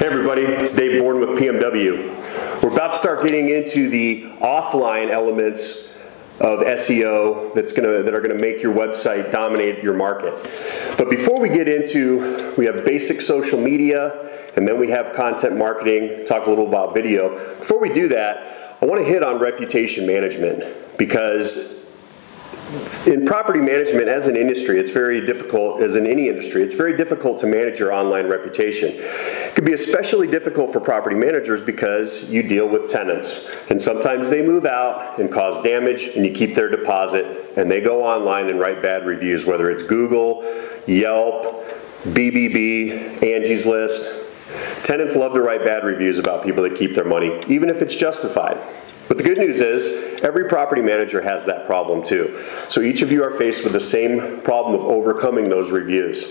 Hey everybody, it's Dave Borden with PMW. We're about to start getting into the offline elements of SEO that are gonna make your website dominate your market. But before we get into, we have basic social media, and then we have content marketing, talk a little about video. Before we do that, I wanna hit on reputation management, because in property management as an industry, it's very difficult, as in any industry, it's very difficult to manage your online reputation. It can be especially difficult for property managers because you deal with tenants, and sometimes they move out and cause damage, and you keep their deposit, and they go online and write bad reviews, whether it's Google, Yelp, BBB, Angie's List. Tenants love to write bad reviews about people that keep their money, even if it's justified. But the good news is, every property manager has that problem too. So each of you are faced with the same problem of overcoming those reviews.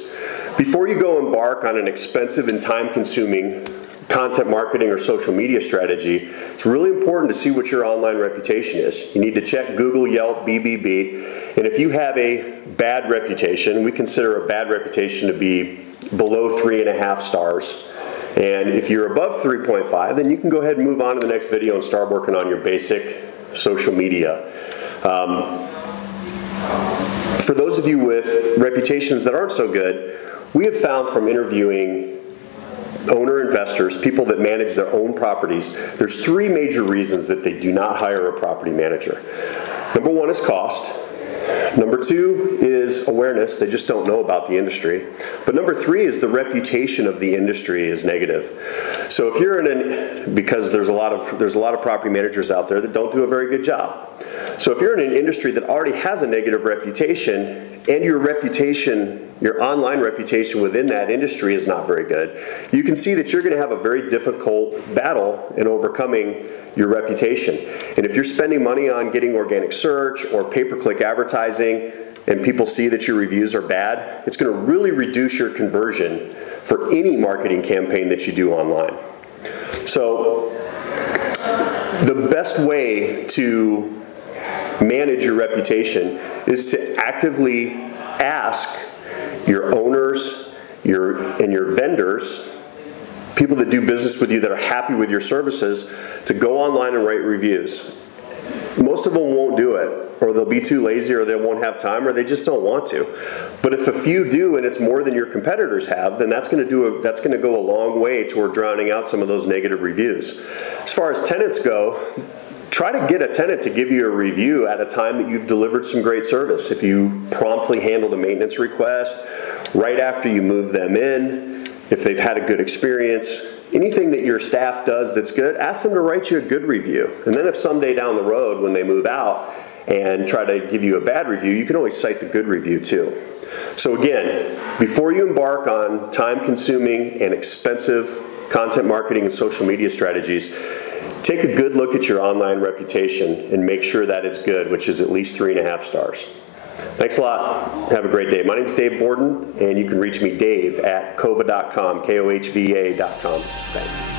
Before you go embark on an expensive and time-consuming content marketing or social media strategy, it's really important to see what your online reputation is. You need to check Google, Yelp, BBB, and if you have a bad reputation, we consider a bad reputation to be below 3.5 stars. And if you're above 3.5, then you can go ahead and move on to the next video and start working on your basic social media. For those of you with reputations that aren't so good, we have found from interviewing owner investors, people that manage their own properties, there's 3 major reasons that they do not hire a property manager. Number 1 is cost. Number 2 is awareness. They just don't know about the industry. But number 3 is the reputation of the industry is negative. So if you're because there's a lot of property managers out there that don't do a very good job. So if you're in an industry that already has a negative reputation, and your reputation, your online reputation within that industry is not very good, you can see that you're going to have a very difficult battle in overcoming your reputation. And if you're spending money on getting organic search or pay-per-click advertising, and people see that your reviews are bad, it's going to really reduce your conversion for any marketing campaign that you do online. So the best way to manage your reputation is to actively ask your owners and your vendors, people that do business with you that are happy with your services, to go online and write reviews. Most of them won't do it, or they'll be too lazy, or they won't have time, or they just don't want to. But if a few do, and it's more than your competitors have, then that's going to go a long way toward drowning out some of those negative reviews. As far as tenants go, try to get a tenant to give you a review at a time that you've delivered some great service. If you promptly handled a maintenance request right after you move them in, if they've had a good experience, anything that your staff does that's good, ask them to write you a good review. And then if someday down the road when they move out and try to give you a bad review, you can always cite the good review too. So again, before you embark on time-consuming and expensive content marketing and social media strategies, take a good look at your online reputation and make sure that it's good, which is at least 3.5 stars. Thanks a lot. Have a great day. My name's Dave Borden, and you can reach me, Dave, at kohva.com, kohva.com. Thanks.